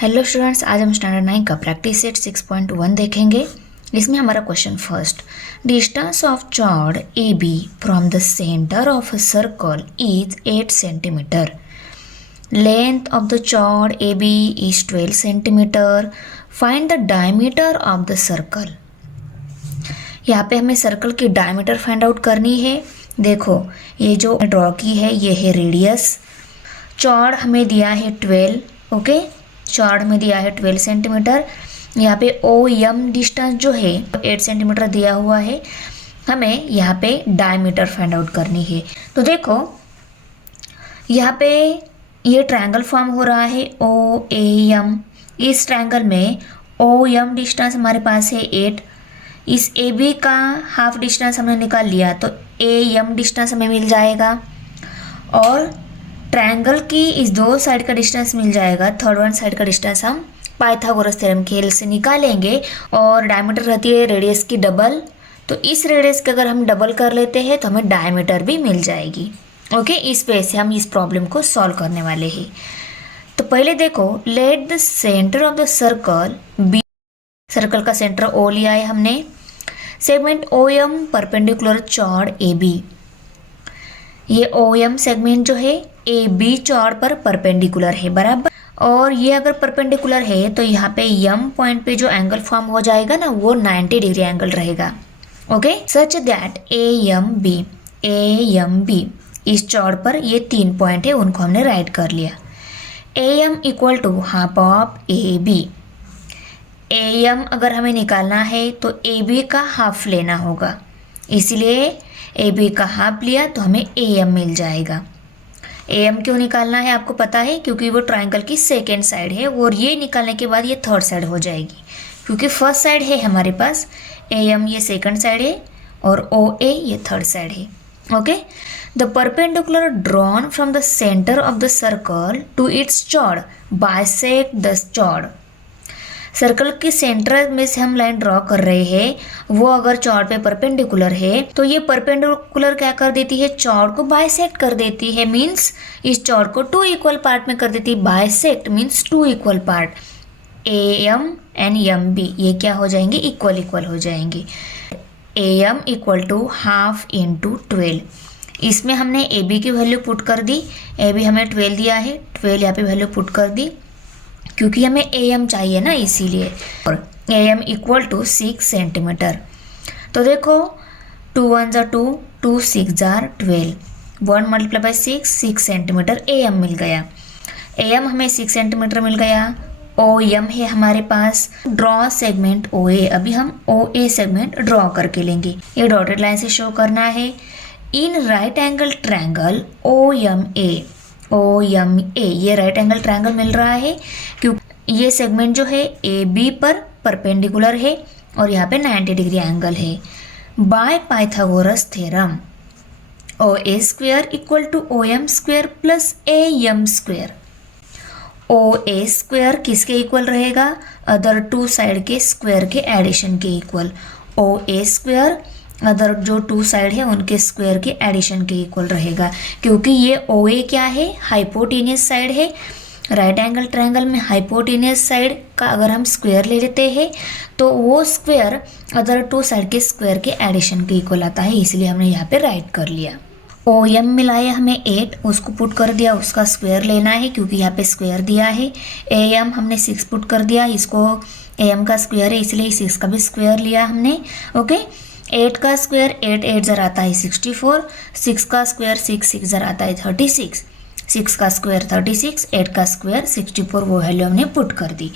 Hello students, आज हम standard 9 का प्रैक्टिस सेट 6.1 देखेंगे। इसमें हमारा question first, distance of chord A B from the centre of a circle is 8 centimetre. Length of the chord A B is 12 centimetre. Find the diameter of the circle. यहाँ पे हमें circle की diameter find out करनी है। देखो, ये जो draw की है ये है रेडियस। चौड़ हमें दिया है 12, ओके। चौड़ में दिया है 12 सेंटीमीटर। यहाँ पे ओ एम डिस्टेंस जो है 8 सेंटीमीटर दिया हुआ है। हमें यहाँ पे डायमीटर फाइंड आउट करनी है। तो देखो, यहाँ पे ये ट्रायंगल फॉर्म हो रहा है ओ ए एम। इस ट्रायंगल में ओ एम डिस्टेंस हमारे पास है 8। इस ए बी का हाफ डिस्टेंस हमने निकाल लिया तो ए एम डिस्टेंस हमें मिल जाएगा। और ट्रायंगल की इस दो साइड का डिस्टेंस मिल जाएगा। थर्ड वन साइड का डिस्टेंस हम पाइथागोरस थ्योरम की हेल्प से निकालेंगे। और डायमीटर रहती है रेडियस की डबल, तो इस रेडियस के अगर हम डबल कर लेते हैं तो हमें डायमीटर भी मिल जाएगी। ओके, इस पे से हम इस प्रॉब्लम को सॉल्व करने वाले हैं। तो पहले देखो, let the centre of the circle B. Circle का सेंटर ओ लिया है हमने। Segment O M perpendicular chord A B. ये ओ एम सेगमेंट जो है ए बी चौड़ पर परपेंडिकुलर है, बराबर। और ये अगर परपेंडिकुलर है तो यहाँ पे यम पॉइंट पे जो एंगल फॉर्म हो जाएगा ना, वो 90 डिग्री एंगल रहेगा। Okay, such that A M B इस चौड़ पर ये 3 पॉइंट है, उनको हमने राइट कर लिया। A M equal to half of A B. A M अगर हमें निकालना है तो ए बी का हाफ लेना होगा, इसलिए ए बी का हाफ लिया तो हमें ए एम मिल जाएगा। ए एम क्यों निकालना है आपको पता है, क्योंकि वो ट्रायंगल की सेकेंड साइड है और ये निकालने के बाद ये थर्ड साइड हो जाएगी। क्योंकि फर्स्ट साइड है हमारे पास, ए एम ये सेकेंड साइड है और ओ ए ये थर्ड साइड है। Okay, the perpendicular drawn from the centre of the circle to its chord bisect the chord. Circle के सेंटर में से हम लाइन ड्रॉ कर रहे हैं, वो अगर चौड़ पे परपेंडिकुलर है तो ये परपेंडिकुलर क्या कर देती है, चौड़ को बाइसेक्ट कर देती है। मीन्स इस चौड़ को 2 इक्वल पार्ट में कर देती है। Bisect means 2 equal part. A M and M B ये क्या हो जाएंगे, इक्वल हो जाएंगे। A M equal to half into 12। इसमें हमने ए बी की वैल्यू पुट कर दी। ए बी हमें 12 दिया है, 12 यहाँ पे वैल्यू पुट कर दी क्योंकि हमें ए एम चाहिए ना, इसीलिए। और A M equal to 6 centimetre. तो देखो, 2 1 जार 2, 2 6 जार 12, 1 multiply by 6 centimetre A M मिल गया। ए एम हमें 6 सेंटीमीटर मिल गया। ओ एम है हमारे पास। ड्रॉ सेगमेंट ओ ए। अभी हम ओ ए सेगमेंट ड्रॉ करके लेंगे। ये डॉटेड लाइन से शो करना है। In right angle triangle O M A, ये राइट एंगल ट्रायंगल मिल रहा है क्योंकि ये सेगमेंट जो है ए बी पर परपेंडिकुलर है और यहाँ पे 90 डिग्री एंगल है। By Pythagoras theorem O A square equal to O M square plus A M square. O A square किसके इक्वल रहेगा, अदर 2 साइड के स्क्वायर के एडिशन के equal. O A square other जो 2 साइड है उनके square के एडिशन के इक्वल रहेगा। क्योंकि ये ओ ए क्या है, हाइपोटेनियस साइड है। राइट एंगल ट्रायंगल में हाइपोटेनियस साइड का अगर हम स्क्वायर ले लेते हैं तो वो स्क्वायर अदर 2 साइड के स्क्वायर के एडिशन के इक्वल आता है, इसलिए हमने यहाँ पे राइट कर लिया। ओ एम मिलाया हमें 8, उसको पुट कर दिया, उसका स्क्वायर लेना है क्योंकि यहाँ पे स्क्वायर दिया है। ए एम हमने 6 पुट कर दिया, इसको ए एम का स्क्वायर है इसलिए 6 का भी स्क्वायर लिया हमने। ओके, 8 का स्क्वायर 8 8 जर आता है 64, 6 का स्क्वायर 6 6 जर आता है 36, 6 का स्क्वायर 36, 8 का स्क्वायर 64, वो वैल्यू हमने पुट कर दी।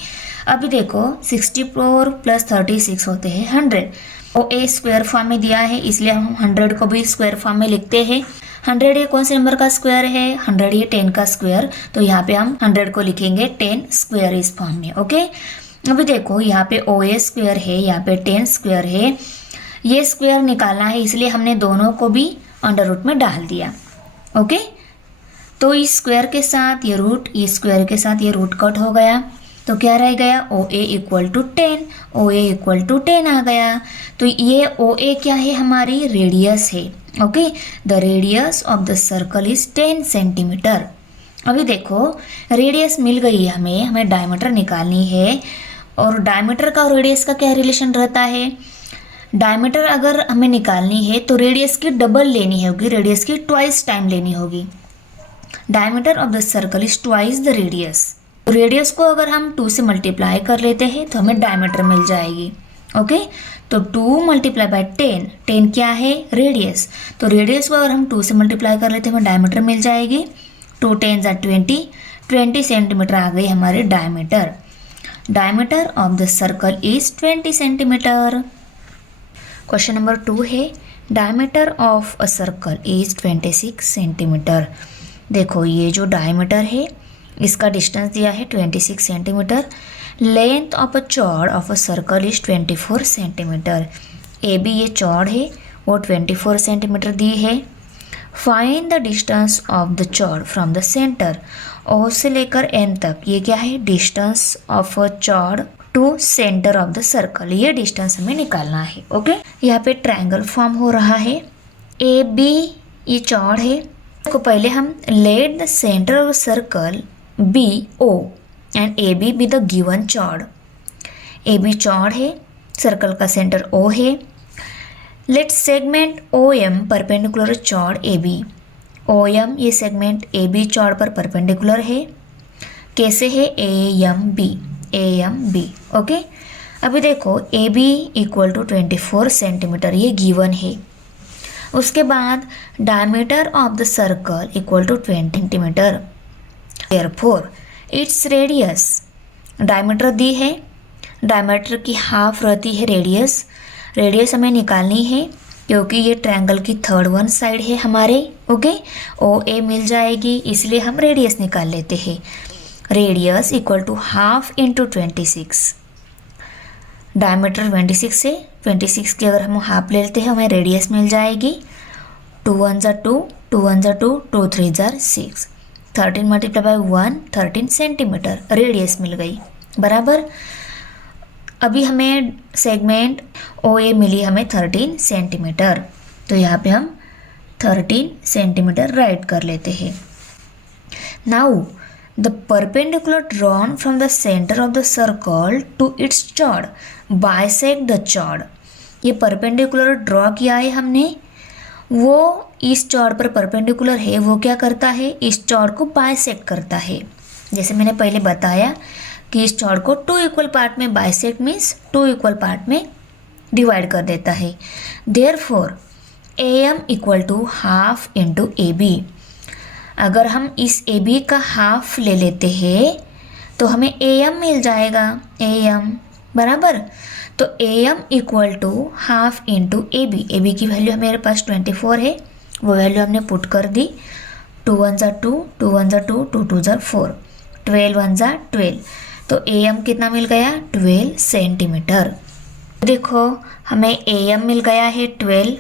अभी देखो, 64 प्लस 36 होते हैं 100। ओ ए स्क्वायर फॉर्म में दिया है इसलिए हम 100 को भी स्क्वायर फॉर्म में लिखते हैं। 100 ये कौन से नंबर का स्क्वायर है, 100 ये 10 का स्क्वायर, तो यहाँ पे हम 100 को लिखेंगे 10 स्क्वायर इस फॉर्म में। ओके, अभी देखो यहाँ पे ओ ए स्क्वायर है, यहाँ पे 10 स्क्वायर है। ये स्क्वायर निकालना है इसलिए हमने दोनों को भी अंडर रूट में डाल दिया। ओके, तो इस स्क्वायर के साथ ये रूट, इस स्क्वायर के साथ ये रूट कट हो गया, तो क्या रह गया, O A equal to 10। O A equal to 10 आ गया। तो ये ओ ए क्या है, हमारी रेडियस है। Okay, the radius of the circle is 10 centimetre. अभी देखो रेडियस मिल गई है हमें डायमीटर निकालनी है। और डायमीटर का और रेडियस का क्या रिलेशन रहता है? डायमीटर अगर हमें निकालनी है तो रेडियस की डबल लेनी होगी, रेडियस की ट्वाइस टाइम लेनी होगी। Diameter of the circle is twice the radius. Radius को अगर हम 2 से मल्टीप्लाई कर लेते हैं तो हमें डायमीटर मिल जाएगी। ओके, तो 2 मल्टीप्लाई बाय 10, 10 क्या है? रेडियस। तो रेडियस को अगर हम 2 से मल्टीप्लाई कर लेते हैं हमें डायमीटर मिल जाएगी। 2 10 20, 20 सेंटीमीटर आ गई हमारे diameter. Diameter of the circle is 20 centimetre. Question number 2 है diameter of a circle is 26 centimetre. देखो ये जो डायमीटर है इसका डिस्टेंस दिया है 26 centimetre. Length of a chord of a circle is 24 centimetre. A B ये चौड़ है वो 24 सेंटीमीटर दी है। Find the distance of the chord from the centre. O से लेकर एन तक ये क्या है? Distance of a chord to centre of the circle, ये डिस्टेंस हमें निकालना है। ओके, यहाँ पे ट्रायंगल फॉर्म हो रहा है। ए बी ये चौड़ है। तो पहले हम let the centre of circle B O and A B the given chord. A B chord है, सर्कल का सेंटर ओ है। Let segment O M perpendicular chord A B. O M ये segment A B chord पर perpendicular है। कैसे है? A M B, A M B. Okay, अभी देखो A B equal to 24 centimetre ये गिवन है। उसके बाद diameter of the circle equal to 20 centimetre. Therefore its radius, diameter दी है, डायमीटर की हाफ रहती है रेडियस। रेडियस हमें निकालनी है क्योंकि ये ट्रायंगल की थर्ड वन साइड है हमारे। ओके, ओ ए मिल जाएगी इसलिए हम रेडियस निकाल लेते हैं। Radius equal to half into 26। Diameter 26 से 26 की अगर हम हाफ ले लेते हैं हमें रेडियस मिल जाएगी। 2 1 ज़ा 2, 2 1 ज़ा 2, 2 3 ज़ा 6, 13 मल्टीप्लाई बाय 1 13 सेंटीमीटर रेडियस मिल गई। बराबर, अभी हमें सेगमेंट ओ ए मिली हमें 13 सेंटीमीटर, तो यहाँ पे हम 13 सेंटीमीटर राइट कर लेते हैं। Now the perpendicular drawn from the centre of the circle to its chord bisect the chord. ये परपेंडिकुलर ड्रॉ किया है हमने, वो इस चौड़ पर परपेंडिकुलर है, वो क्या करता है? इस चौड़ को बाइसेक्ट करता है। जैसे मैंने पहले बताया कि इस चौड़ को 2 इक्वल पार्ट में, बाइसेक्ट मीन्स 2 इक्वल पार्ट में डिवाइड कर देता है। Therefore A M equal to half into A B. अगर हम इस ए बी का हाफ ले लेते हैं तो हमें ए एम मिल जाएगा। ए एम बराबर, तो A M equal to half into A B. A B की वैल्यू मेरे पास 24 है, वो वैल्यू हमने पुट कर दी। 2 1 ज़ा 2, 2 1 ज़ा 2, 2 2 ज़ा 4, 12 1 ज़ा 12। तो ए एम कितना मिल गया? 12 सेंटीमीटर। देखो हमें ए एम मिल गया है 12,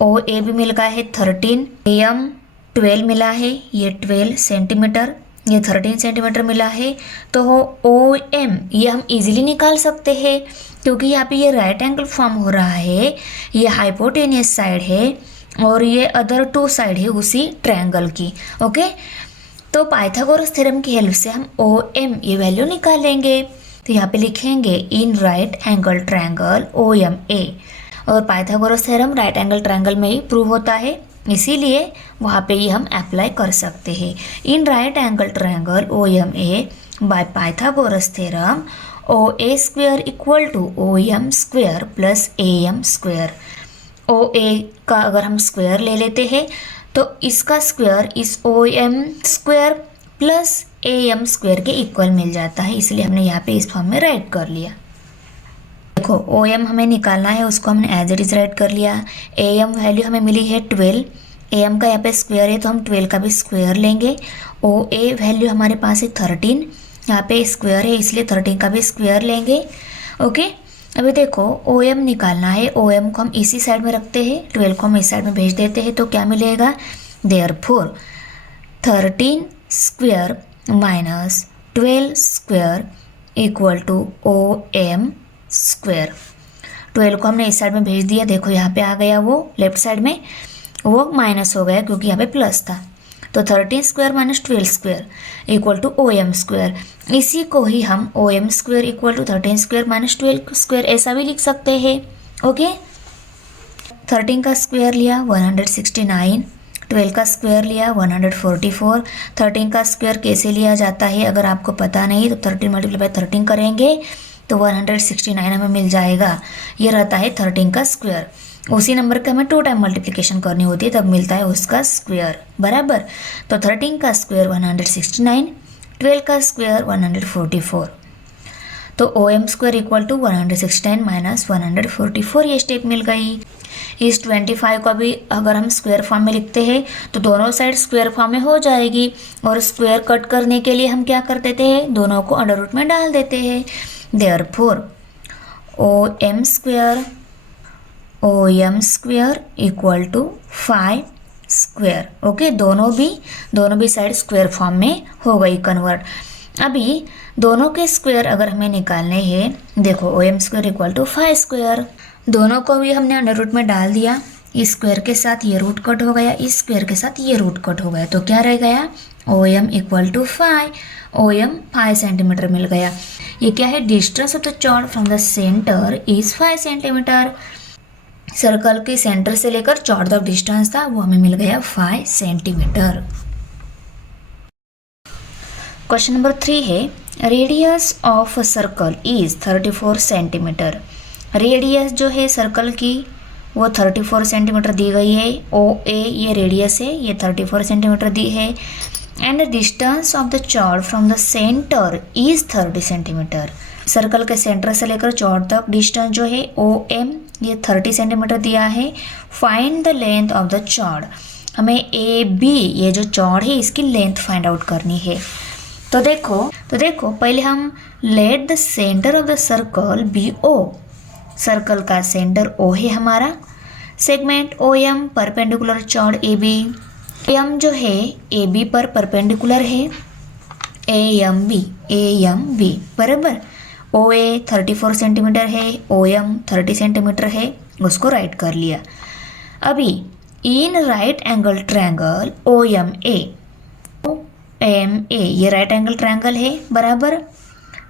ओ ए बी मिल गया है 13, ए एम 12 मिला है, ये 12 सेंटीमीटर, ये 13 सेंटीमीटर मिला है। तो ओ एम ये हम इजीली निकाल सकते हैं क्योंकि यहाँ पे ये राइट एंगल फॉर्म हो रहा है, ये हाइपोटेनियस साइड है और ये अदर 2 साइड है उसी ट्रायंगल की। ओके, तो पाइथागोरस थ्योरम की हेल्प से हम ओ एम ये वैल्यू निकालेंगे। तो यहाँ पे लिखेंगे in right angle triangle O M A, और Pythagoras theorem right angle triangle में ही प्रूव होता है, इसीलिए वहाँ पे ये हम अप्लाई कर सकते हैं। In right angle triangle O M A by Pythagoras theorem O A square equal to O M square plus A M square. O A का अगर हम स्क्वायर ले लेते हैं तो इसका स्क्वायर इस O M square plus A M square के इक्वल मिल जाता है, इसलिए हमने यहाँ पे इस फॉर्म में राइट कर लिया। देखो ओ एम हमें निकालना है, उसको हमने एज इट इज राइट कर लिया। ए एम वैल्यू हमें मिली है 12, ए एम का यहाँ पे स्क्वायर है तो हम 12 का भी स्क्वायर लेंगे। ओ ए वैल्यू हमारे पास है 13, यहाँ पे स्क्वायर है इसलिए 13 का भी स्क्वायर लेंगे। ओके, अभी देखो ओ एम निकालना है, ओ एम को हम इसी साइड में रखते हैं, 12 को हम इस साइड में भेज देते हैं, तो क्या मिलेगा? Therefore 13 square minus 12 square equal to O M square. 12 को हमने इस साइड में भेज दिया, देखो यहाँ पे आ गया वो लेफ्ट साइड में, वो माइनस हो गया क्योंकि यहाँ पे प्लस था। तो 13 square minus 12 square equal to OM square. इसी को ही हम OM square equal to 13 square minus 12 square ऐसा भी लिख सकते हैं। ओके, 13 का स्क्वायर लिया 169, 12 का स्क्वायर लिया 144। 13 का स्क्वायर कैसे लिया जाता है अगर आपको पता नहीं तो 13 मल्टीप्लाई बाय 13 करेंगे तो 169 हमें मिल जाएगा। ये रहता है 13 का स्क्वायर। उसी नंबर का हमें 2 टाइम मल्टीप्लिकेशन करनी होती है तब मिलता है उसका स्क्वायर, बराबर। तो 13 का स्क्वायर 169, 12 का स्क्वायर 144। तो OM square equal to 169 minus 144 ये स्टेप मिल गई। इस 25 को भी अगर हम स्क्वायर फॉर्म में लिखते हैं तो दोनों साइड स्क्वायर फॉर्म में हो जाएगी, और स्क्वायर कट करने के लिए हम क्या कर देते हैं, दोनों को अंडर रूट में डाल देते हैं। Therefore OM square equal to 5 square. Okay, दोनों भी साइड स्क्वायर फॉर्म में हो गई कन्वर्ट। अभी दोनों के स्क्वायर अगर हमें निकालने हैं, देखो OM square equal to 5 square, दोनों को भी हमने अंडर रूट में डाल दिया। इस स्क्वायर के साथ ये रूट कट हो गया, इस स्क्वायर के साथ ये रूट कट हो गया, तो क्या रह गया, OM equal to 5, OM 5 centimetre मिल गया। ये क्या है, distance of the chord from the centre is 5 centimetre. Circle के सेंटर से लेकर चॉर्ड तक डिस्टेंस था वो हमें मिल गया 5 सेंटीमीटर। क्वेश्चन नंबर 3 है, radius of a circle is 34 centimetre. Radius जो है सर्कल की वो 34 सेंटीमीटर दी गई है। OA ये रेडियस है, ये 34 सेंटीमीटर दी है। And distance of the chord from the centre is 30 centimetre. Circle के सेंटर से लेकर चौड़ तक डिस्टेंस जो है OM ये 30 सेंटीमीटर दिया है। Find the length of the chord, हमें AB ये जो चौड़ है इसकी लेंथ फाइंड आउट करनी है। तो देखो पहले हम let the centre of the circle be O। Circle का सेंटर O है हमारा। Segment OM perpendicular chord AB। M जो है AB पर परपेंडिकुलर है AMB बराबर। OA 34 सेंटीमीटर है, OM 30 सेंटीमीटर है, उसको राइट कर लिया। अभी इन राइट एंगल ट्रायंगल OMA ये राइट एंगल ट्रायंगल है बराबर।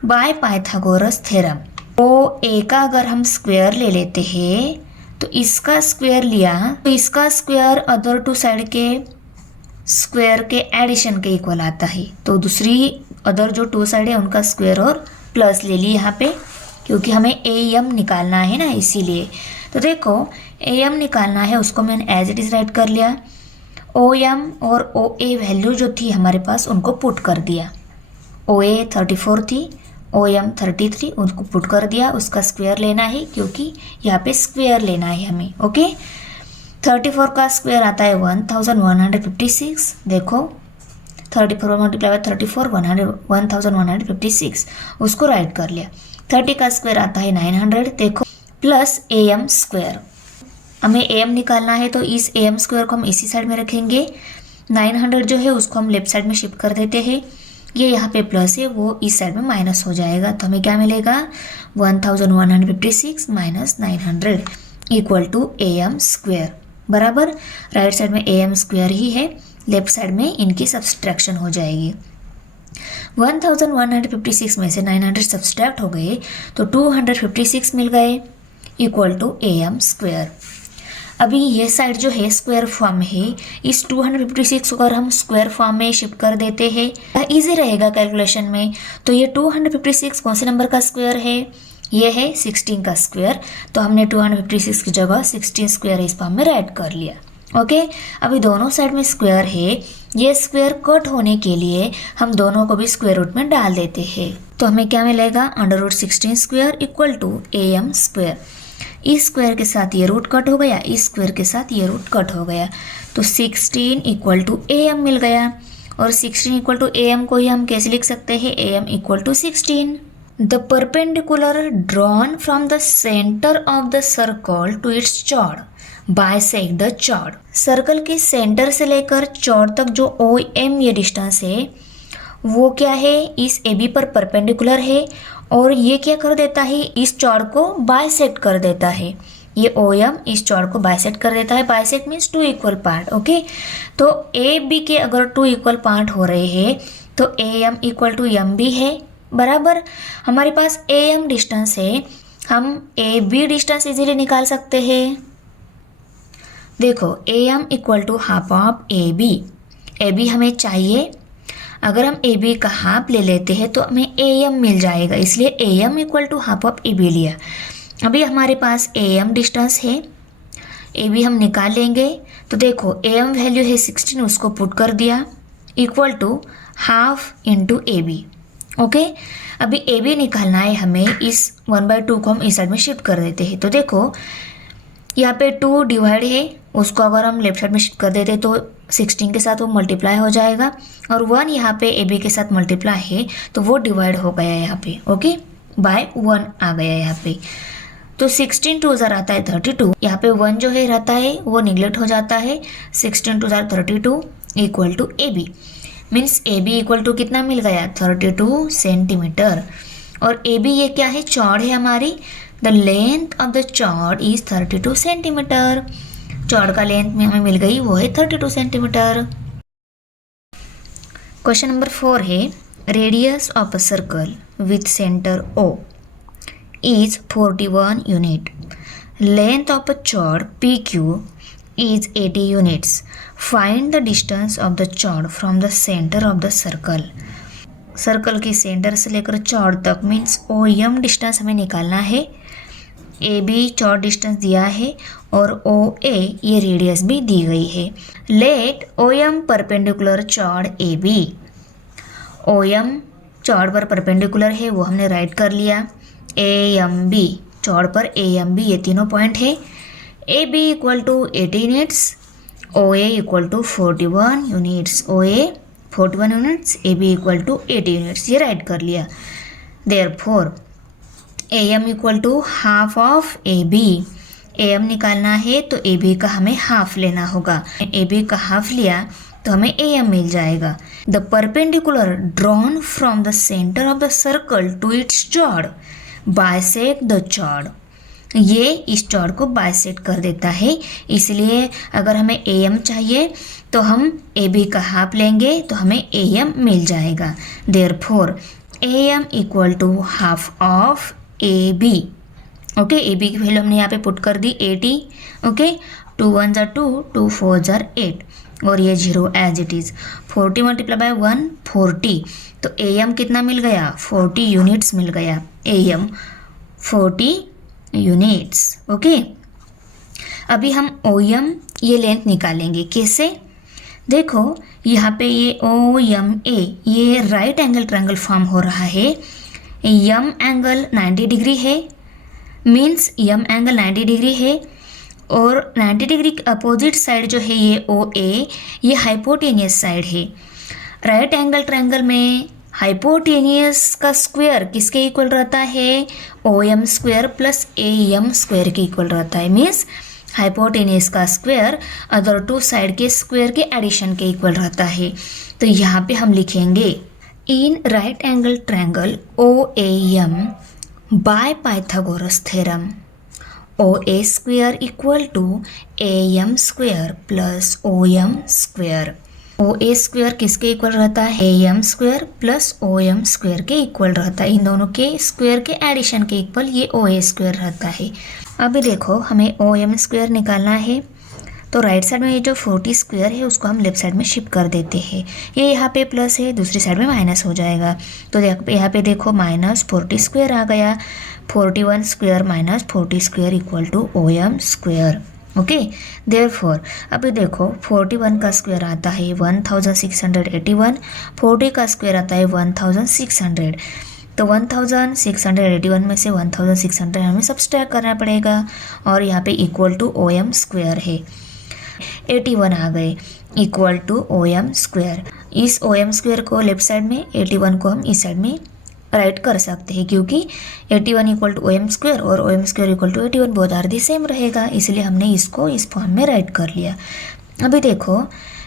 बाय पाइथागोरस थ्योरम OA का अगर हम स्क्वायर ले लेते हैं तो इसका स्क्वायर लिया तो इसका स्क्वायर अदर टू साइड के स्क्वायर के एडिशन के इक्वल आता है। तो दूसरी अदर जो 2 साइड है उनका स्क्वायर और प्लस ले ली यहाँ पे, क्योंकि हमें AM निकालना है ना इसीलिए। तो देखो AM निकालना है, उसको मैंने एज इट इज़ राइट कर लिया। OM और OA वैल्यू जो थी हमारे पास उनको पुट कर दिया। OA 34 थी, OM 33, उनको पुट कर दिया। उसका स्क्वायर लेना है क्योंकि यहाँ पे स्क्वायर लेना है हमें। ओके, 34 का स्क्वायर आता है 1156। देखो 34 मल्टीप्लाई बाय 34 1156, उसको राइट कर लिया। 30 का स्क्वायर आता है 900, देखो प्लस AM स्क्वायर। हमें AM निकालना है तो इस AM स्क्वायर को हम इसी साइड में रखेंगे। 900 जो है उसको हम लेफ्ट साइड में शिफ्ट कर देते हैं। ये यहाँ पे प्लस है, वो इस साइड में माइनस हो जाएगा। तो हमें क्या मिलेगा, 1156 minus 900 equal to AM square बराबर। राइट साइड में AM स्क्वायर ही है, लेफ्ट साइड में इनकी सब्सट्रैक्शन हो जाएगी। 1156 में से 900 सब्सट्रैक्ट हो गए तो 256 मिल गए इक्वल टू AM स्क्वायर। अभी ये साइड जो है स्क्वायर फॉर्म में है, इस 256 को अगर हम स्क्वायर फॉर्म में शिफ्ट कर देते हैं इजी रहेगा कैलकुलेशन में। तो ये 256 कौन से नंबर का स्क्वायर है, ये है 16 का स्क्वायर। तो हमने 256 की जगह 16 स्क्वायर इस फॉर्म में राइट कर लिया। ओके, अभी दोनों साइड में स्क्वायर है, ये स्क्वायर कट होने के लिए हम दोनों को भी स्क्वायर रूट में डाल देते हैं। तो हमें क्या मिलेगा, under root 16 square equal to AM square. इस स्क्वायर के साथ ये रूट कट हो गया, इस स्क्वायर के साथ ये रूट कट हो गया, तो 16 इक्वल टू AM मिल गया। और 16 इक्वल टू AM को ही हम कैसे लिख सकते हैं, AM equal to 16। The perpendicular drawn from the centre of the circle to its chord bisect the chord. Circle के सेंटर से लेकर चॉर्ड तक जो OM ये डिस्टेंस है वो क्या है, इस AB पर परपेंडिकुलर है और ये क्या कर देता है, इस चॉर्ड को बाइसेक्ट कर देता है। ये ओ एम इस चौड़ को बाइसेक्ट कर देता है। Bisect means two equal part. Okay, तो ए बी के अगर टू इक्वल पार्ट हो रहे हैं तो A M equal to M B है बराबर। हमारे पास ए एम डिस्टेंस है, हम ए बी डिस्टेंस इजीली निकाल सकते हैं। देखो A M equal to half of A B हमें चाहिए। अगर हम ए बी का हाफ ले लेते हैं तो हमें ए एम मिल जाएगा, इसलिए A M equal to half of A B लिया। अभी हमारे पास ए एम डिस्टेंस है, ए बी हम निकाल लेंगे। तो देखो ए एम वैल्यू है 16, उसको पुट कर दिया equal to half into A B. Okay, अभी ए बी निकालना है हमें, इस 1/2 को हम इस साइड में शिफ्ट कर देते हैं। तो देखो यहाँ पे 2 डिवाइड है, उसको अगर हम लेफ्ट साइड में शिफ्ट कर देते तो 16 के साथ वो मल्टीप्लाई हो जाएगा, और 1 यहाँ पे ए बी के साथ मल्टीप्लाई है तो वो डिवाइड हो गया यहाँ पे। ओके, बाय 1 आ गया यहाँ पे। तो 16 2 ज़ार आता है 32, यहाँ पे 1 जो है रहता है वो निगलेक्ट हो जाता है। 16 2 ज़ार 32 equal to A B, means A B equal to कितना मिल गया 32 सेंटीमीटर। और ए बी ये क्या है, चौड़ है हमारी। The length of the chord is 32 centimetre. Chord का लेंथ में हमें मिल गई वो है 32 सेंटीमीटर। क्वेश्चन नंबर 4 है, radius of a circle with centre O is 41 unit. Length of a chord PQ is 80 units. Find the distance of the chord from the center of the circle. Circle के centre से लेकर चौड़ तक means O M distance हमें निकालना है। A B Chaur distance दिया है और ओ ए ये रेडियस भी दी गई है। Let O M perpendicular chord A B. O M chord पर परपेंडिकुलर है वो हमने राइट कर लिया। ए एम बी चौड़ पर ए एम बी ये तीनों पॉइंट है। A B equal to 80 units, O A equal to 41 units. O A 41 units, A B equal to 80 units, ये राइट कर लिया। Therefore A M equal to half of A B. A M निकालना है तो A B का हमें half लेना होगा। ए बी का हाफ लिया तो हमें ए एम मिल जाएगा। The perpendicular drawn from the centre of the circle to its chord bisect the chord. ये इस चौड़ को बाइसेक्ट कर देता है, इसलिए अगर हमें ए एम चाहिए तो हम ए बी का हाफ लेंगे तो हमें ए एम मिल जाएगा। Therefore A M equal to half of A B. Okay, A B की वैल्यू हमने यहाँ पे पुट कर दी 80। ओके, 2 1 ज़ार 2, 2 4 ज़ार 8 और ये 0 as it is. 40 multiply by 1 40, तो ए एम कितना मिल गया 40 यूनिट्स मिल गया। A M 40 units. ओके, अभी हम ओ एम ये लेंथ निकालेंगे। कैसे, देखो यहाँ पे ये ओ एम ए ये राइट एंगल ट्रायंगल फॉर्म हो रहा है। यम एंगल 90 डिग्री है, मीन्स यम एंगल 90 डिग्री है, और 90 डिग्री के अपोजिट साइड जो है ये ओ ए ये हाइपोटेनियस साइड है। राइट एंगल ट्रायंगल में हाइपोटेनियस का स्क्वायर किसके इक्वल रहता है, O M square plus A M square के इक्वल रहता है। मीन्स हाइपोटेनियस का स्क्वायर अदर टू साइड के स्क्वायर के एडिशन के इक्वल रहता है। तो यहाँ पे हम लिखेंगे in right angle triangle O A M by Pythagoras theorem O A square equal to A M square plus O M square. O A square किसके इक्वल रहता है, A M square plus O M square के equal रहता है। इन दोनों के square के addition के इक्वल ये ओ ए स्क्वायर रहता है। अभी देखो हमें ओ एम स्क्वायर निकालना है, तो राइट साइड में ये जो 40 स्क्वायर है उसको हम लेफ्ट साइड में शिफ्ट कर देते हैं। ये यहाँ पे प्लस है, दूसरी साइड में माइनस हो जाएगा। तो यहाँ पे देखो माइनस 40 स्क्वायर आ गया। 41 square minus 40 square equal to O M square. Okay, therefore अभी देखो 41 का स्क्वायर आता है 1681, 40 का स्क्वायर आता है 1600। तो 1681 में से 1600 हमें सब्सट्रैक्ट करना पड़ेगा, और यहाँ पे equal to O M square है। 81 आ गए equal to O M square. इस ओ एम स्क्वायर को लेफ्ट साइड में, 81 को हम इस साइड में राइट कर सकते हैं, क्योंकि 81 equal to O M square और O M square equal to 81 both are the same रहेगा, इसलिए हमने इसको इस फॉर्म में राइट कर लिया। अभी देखो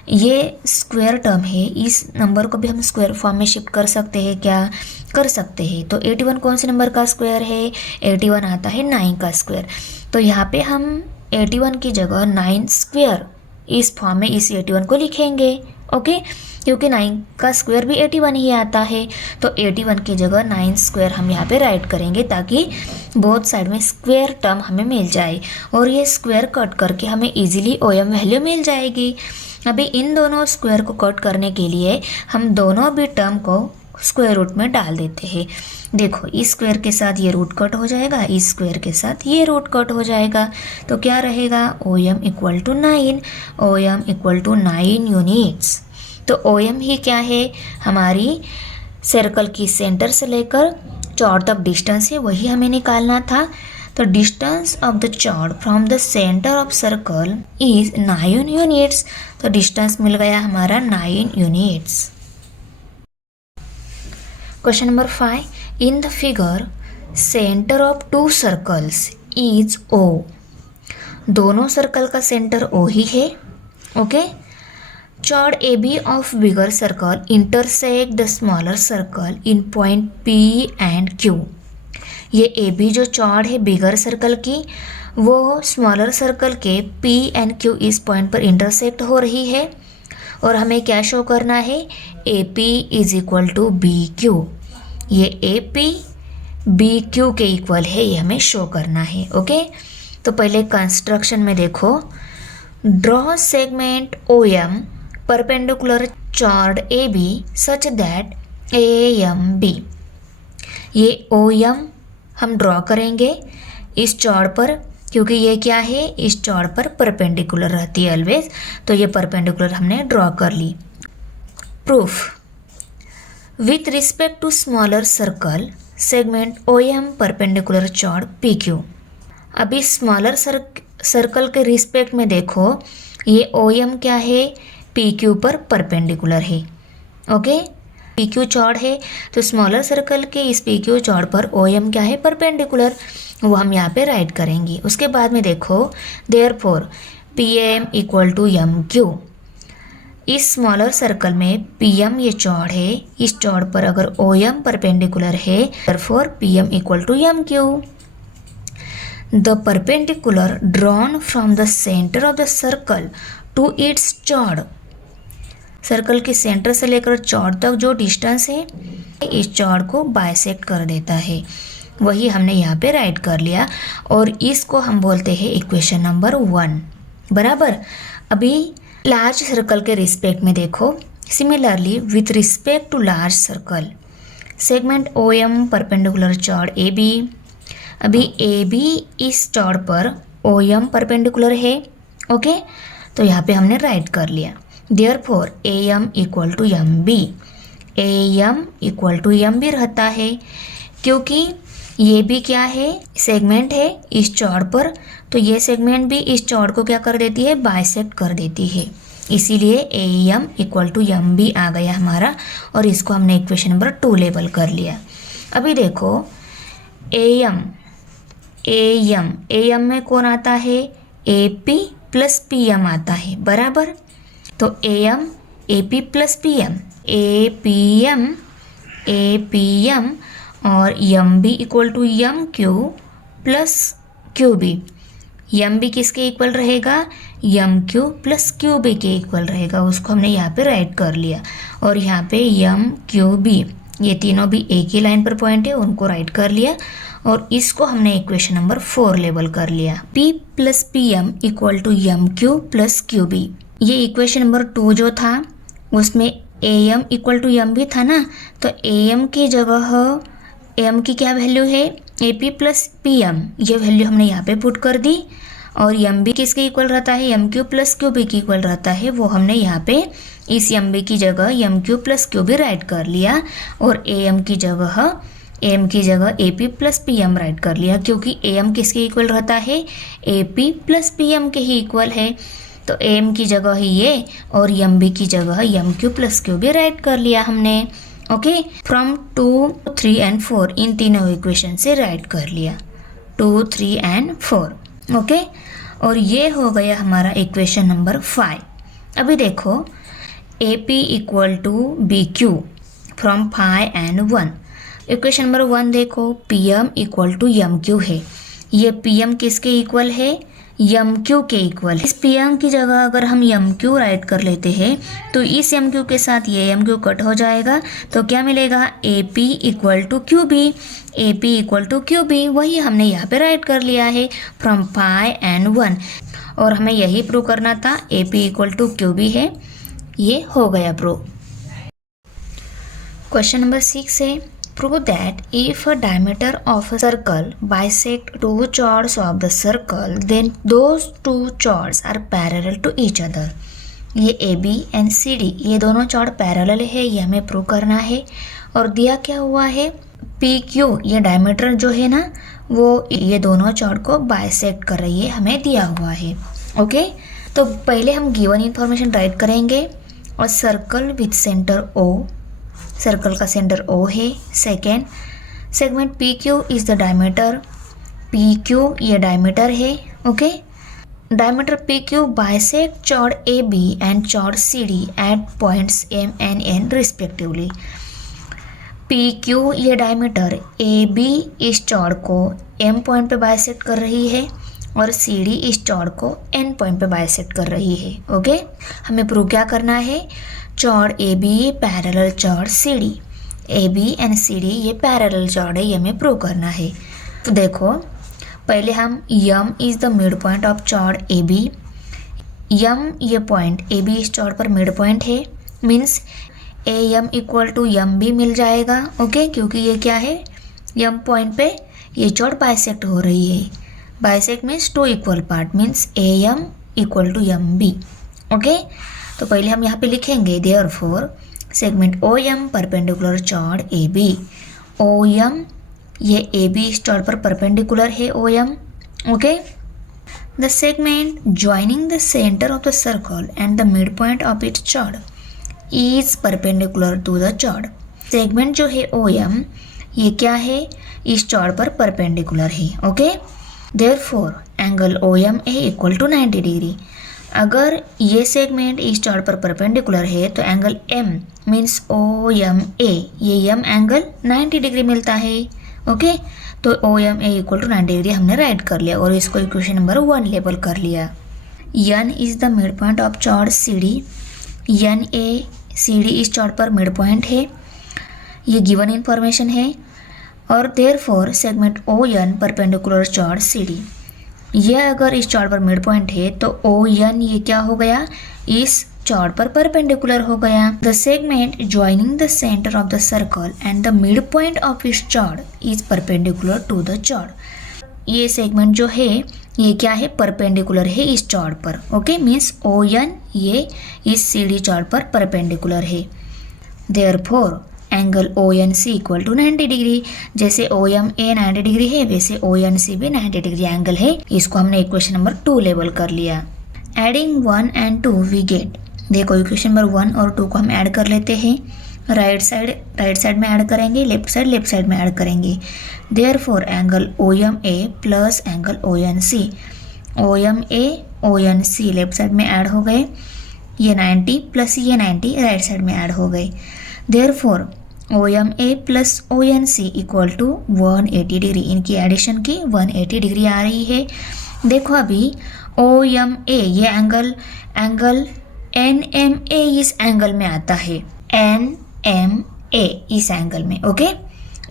ये स्क्वायर टर्म है, इस नंबर को भी हम स्क्वायर फॉर्म में शिफ्ट कर सकते हैं क्या? कर सकते हैं। तो 81 कौन से नंबर का स्क्वायर है? 81 आता है 9 का स्क्वायर। तो यहाँ पे हम 81 की जगह 9 स्क्वायर इस फॉर्म में इस 81 को लिखेंगे। ओके, क्योंकि 9 का स्क्वायर भी 81 ही आता है। तो 81 की जगह 9 स्क्वायर हम यहाँ पे राइट करेंगे ताकि बोथ साइड में स्क्वायर टर्म हमें मिल जाए और ये स्क्वायर कट करके हमें इजीली ओएम वैल्यू मिल जाएगी। अभी इन दोनों स्क्वायर को कट करने के लिए हम दोनों भी टर्म को स्क्वायर रूट में डाल देते हैं। देखो, इस स्क्वायर के साथ ये रूट कट हो जाएगा, इस स्क्वायर के साथ ये रूट कट हो जाएगा। तो क्या रहेगा? OM equal to 9, OM equal to 9 units. तो OM ही क्या है? हमारी सर्कल की सेंटर से लेकर चौड़ तक डिस्टेंस है, वही हमें निकालना था। तो distance of the chord from the centre of circle is 9 units. तो डिस्टेंस मिल गया हमारा 9 units. Question number 5, in the figure centre of 2 circles is O। दोनों सर्कल का सेंटर O ही है। Okay, chord AB of bigger circle intersect the smaller circle in point P and Q। ये AB जो chord है बिगर circle की, वो smaller circle के P एंड Q इस पॉइंट पर इंटरसेक्ट हो रही है और हमें क्या शो करना है? AP is equal to BQ। ये AP BQ के इक्वल है, ये हमें शो करना है। ओके, तो पहले कंस्ट्रक्शन में देखो, draw segment OM perpendicular chord AB such that AMB। ये OM हम ड्रॉ करेंगे इस चौड़ पर, क्योंकि ये क्या है? इस चौड़ पर परपेंडिकुलर रहती है ऑलवेज। तो ये परपेंडिकुलर हमने ड्रॉ कर ली। Proof, with respect to smaller circle segment OM perpendicular chord PQ। अभी स्मॉलर सर्कल के रिस्पेक्ट में देखो, ये OM क्या है? PQ पर परपेंडिकुलर है। ओके, PQ चौड़ है तो स्मॉलर सर्कल के इस PQ चौड़ पर OM क्या है? परपेंडिकुलर। वो हम यहाँ पे राइट करेंगे। उसके बाद में देखो, therefore PM equal to MQ। इस स्मॉलर सर्कल में PM ये चौड़ है, इस चौड़ पर अगर OM परपेंडिकुलर है, therefore PM equal to MQ। The perpendicular drawn from the centre of the circle to its chord. Circle के सेंटर से लेकर चौड़ तक जो डिस्टेंस है, इस चौड़ को बाइसेक्ट कर देता है। वही हमने यहाँ पे राइट कर लिया और इसको हम बोलते हैं इक्वेशन नंबर 1। बराबर। अभी लार्ज सर्कल के रिस्पेक्ट में देखो, similarly with respect to large circle segment OM perpendicular chord AB। अभी AB इस चौड़ पर OM परपेंडिकुलर है। ओके, तो यहाँ पे हमने राइट कर लिया। Therefore AM equal to MB। AM equal to MB रहता है, क्योंकि ये भी क्या है? सेगमेंट है इस चौड़ पर, तो ये सेगमेंट भी इस चौड़ को क्या कर देती है? बाइसेक्ट कर देती है। इसीलिए AM इक्वल टू MB आ गया हमारा और इसको हमने इक्वेशन नंबर 2 लेबल कर लिया। अभी देखो, AM में कौन आता है? AP प्लस PM आता है। बराबर। तो AM AP plus PM, APM और MB equal to MQ plus QB। MB किसके इक्वल रहेगा? MQ प्लस QB के इक्वल रहेगा। उसको हमने यहाँ पे राइट कर लिया और यहाँ पे MQB ये तीनों भी एक ही लाइन पर पॉइंट है, उनको राइट कर लिया और इसको हमने इक्वेशन नंबर 4 लेबल कर लिया। P plus PM equal to MQ plus QB। ये इक्वेशन नंबर 2 जो था उसमें AM इक्वल टू MB था ना, तो AM की जगह AM की क्या वैल्यू है? AP plus PM। ये वैल्यू हमने यहाँ पे पुट कर दी और MB किसके इक्वल रहता है? MQ प्लस QB के इक्वल रहता है। वो हमने यहाँ पे इस MB की जगह MQ प्लस QB राइट कर लिया और AM की जगह AP प्लस PM राइट कर लिया, क्योंकि AM किसके इक्वल रहता है? AP प्लस PM के ही इक्वल है। तो AM की जगह ही ये और MB की जगह MQ प्लस QB राइट कर लिया हमने। ओके, फ्रॉम 2, 3 एंड 4 इन तीनों इक्वेशन से राइट कर लिया, 2, 3 एंड 4। ओके, और ये हो गया हमारा इक्वेशन नंबर 5। अभी देखो AP equal to BQ from 5 and 1। Equation number 1 देखो PM इक्वल टू MQ है। ये PM किसके इक्वल है? MQ के इक्वल है। इस PM की जगह अगर हम MQ राइट कर लेते हैं तो इस MQ के साथ ये MQ कट हो जाएगा, तो क्या मिलेगा? AP equal to QB। AP equal to QB वही हमने यहाँ पे राइट कर लिया है फ्रॉम 5 and 1, और हमें यही प्रूव करना था AP इक्वल टू QB है। ये हो गया प्रूव। क्वेश्चन नंबर 6 है prove that if a diameter of a circle bisect two chords of the circle then those two chords are parallel to each other। ये AB and CD ये दोनों चॉर्ड parallel है, ये हमें प्रूव करना है। और दिया क्या हुआ है? PQ ये डायमीटर जो है ना वो ये दोनों चॉर्ड को बाइसेक्ट कर रही है, हमें दिया हुआ है। ओके, तो पहले हम गिवन इन्फॉर्मेशन राइट करेंगे। और circle with centre O, circle का सेंटर O है। Second, segment PQ is the diameter, PQ ये डायमीटर है। Okay, diameter PQ bisect chord AB and chord CD at points M and N respectively. PQ ये diameter AB इस चॉर्ड को M point पे bisect कर रही है और CD इस चॉर्ड को N पॉइंट पे बाइसेक्ट कर रही है। ओके, हमें प्रूव क्या करना है? Chord AB parallel chord CD, AB and CD ये पैरेलल चॉर्ड है, ये हमें प्रूव करना है। तो देखो पहले हम M is the mid point of chord AB। M ये पॉइंट AB इस चॉर्ड पर मिड पॉइंट है, means AM equal to MB मिल जाएगा। ओके, क्योंकि ये क्या है? M पॉइंट पे ये चॉर्ड बाइसेक्ट हो रही है। Bisect means two equal part, means AM equal to MB। Okay, तो पहले हम यहाँ पे लिखेंगे therefore segment OM perpendicular chord AB। OM ये AB इस चॉर्ड पर परपेंडिकुलर है OM। Okay, the segment joining the centre of the circle and the mid point of its chord is perpendicular to the chord. Segment जो है OM ये क्या है? इस चॉर्ड पर परपेंडिकुलर है। Okay, therefore angle OMA equal to 90 degree. अगर ये सेगमेंट इस चॉर्ड पर परपेंडिकुलर है तो एंगल M मीन्स OMA ये M एंगल 90 डिग्री मिलता है। ओके, तो OMA इक्वल टू 90 डिग्री हमने राइट कर लिया और इसको इक्वेशन नंबर 1 लेबल कर लिया। N is the mid point of chord CD। NA CD इस चॉर्ड पर मिड पॉइंट है, ये गिवन इन्फॉर्मेशन है। और therefore segment ON perpendicular chord CD, यह अगर इस चॉर्ड पर मिड पॉइंट है तो ON ये क्या हो गया? इस चॉर्ड पर परपेंडिकुलर हो गया। The segment joining the centre of the circle and the mid point of इस चॉर्ड इज परपेंडिकुलर टू द चॉर्ड। ये सेगमेंट जो है ये क्या है? परपेंडिकुलर है इस चॉर्ड पर। ओके, मीन्स ON ये इस CD चॉर्ड पर परपेंडिकुलर है। Therefore angle ONC equal to 90 degree. जैसे OMA 90 डिग्री है वैसे ONC भी 90 डिग्री एंगल है। इसको हमने इक्वेशन नंबर 2 लेबल कर लिया। Adding 1 and 2 we get. देखो इक्वेशन नंबर 1 और 2 को हम ऐड कर लेते हैं। राइट साइड में ऐड करेंगे, लेफ्ट साइड में ऐड करेंगे। Therefore angle OMA plus angle ONC, OMA ONC left side में ऐड हो गए। ये 90 प्लस ये 90 राइट साइड में ऐड हो गए। Therefore OMA plus ONC equal to 180 degree. इनकी एडिशन की 180 डिग्री आ रही है। देखो अभी OMA ये एंगल NMA इस एंगल में आता है, NMA इस एंगल में। ओके,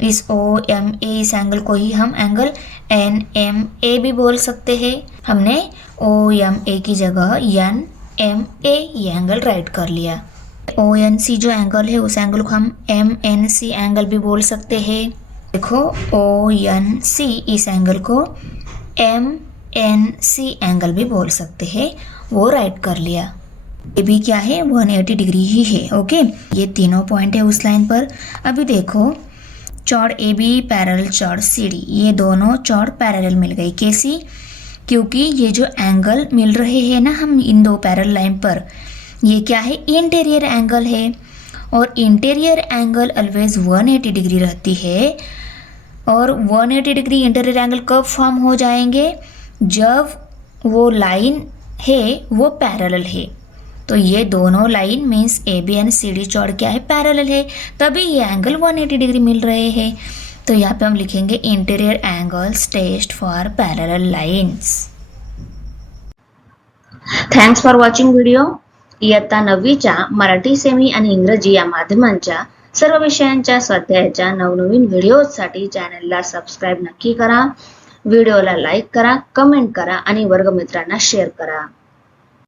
इस OMA इस एंगल को ही हम एंगल NMA भी बोल सकते हैं। हमने OMA की जगह NMA ये एंगल राइट कर लिया। ONC जो एंगल है उस एंगल को हम MNC एंगल भी बोल सकते हैं। देखो ONC इस एंगल को MNC एंगल भी बोल सकते हैं, वो राइट कर लिया। ये भी क्या है? 180 डिग्री ही है। ओके, ये तीनों पॉइंट है उस लाइन पर। अभी देखो चौड़ AB पैरेलल चौड़ CD, ये दोनों चौड़ पैरेलल मिल गई। कैसी? क्योंकि ये जो एंगल मिल रहे हैं ना हम इन दो पैरेलल लाइन पर, ये क्या है? इंटीरियर एंगल है और इंटीरियर एंगल ऑलवेज 180 डिग्री रहती है। और 180 डिग्री इंटीरियर एंगल कब फॉर्म हो जाएंगे? जब वो लाइन है वो पैरेलल है। तो ये दोनों line means A B and C D chord क्या है, पैरेलल है, तभी ये एंगल 180 डिग्री मिल रहे हैं। तो यहाँ पे हम लिखेंगे interior angles test for parallel lines. Thanks for watching video. इयत्ता 9वीच्या मराठी सेमी आणि इंग्रजी या माध्यमांच्या सर्व विषयांच्या स्वाध्यायाच्या नवनवीन व्हिडिओसाठी चॅनलला सबस्क्राईब नक्की करा, व्हिडिओला लाईक करा, कमेंट करा आणि वर्गमित्रांना शेअर करा।